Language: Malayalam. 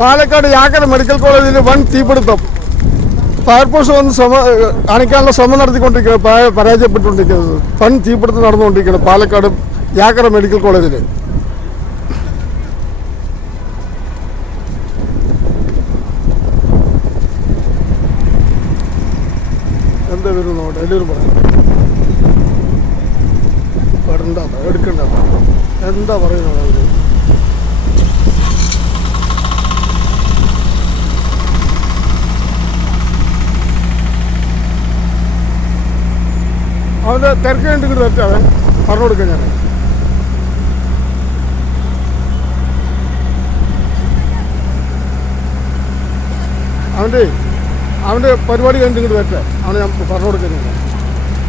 പാലക്കാട് യാക്കര മെഡിക്കൽ കോളേജിൽ വൻ തീപിടുത്തം. ഫയർഫോഴ്സ് വന്ന് അണയ്ക്കാനുള്ള ശ്രമം നടത്തിക്കൊണ്ടിരിക്കുന്നത് പരാജയപ്പെട്ടുകൊണ്ടിരിക്കുന്നത്. വൻ തീപിടുത്തം നടന്നുകൊണ്ടിരിക്കുന്നത് പാലക്കാട് യാക്കര മെഡിക്കൽ കോളേജിൽ. എന്താ വരുന്നു എല്ലാവരും പറയാം. എടുക്കണ്ട എന്താ പറയുന്നത് അവര്? അവൻ്റെ തിരക്ക് കഴിഞ്ഞിട്ട് ഇങ്ങോട്ട് തെറ്റാവേ പറഞ്ഞു കൊടുക്കാം ഞാൻ. അവൻ്റെ പരിപാടി കഴിഞ്ഞിട്ട് ഇങ്ങോട്ട് തെറ്റാ അവന് ഞാൻ പറഞ്ഞു കൊടുക്കാൻ.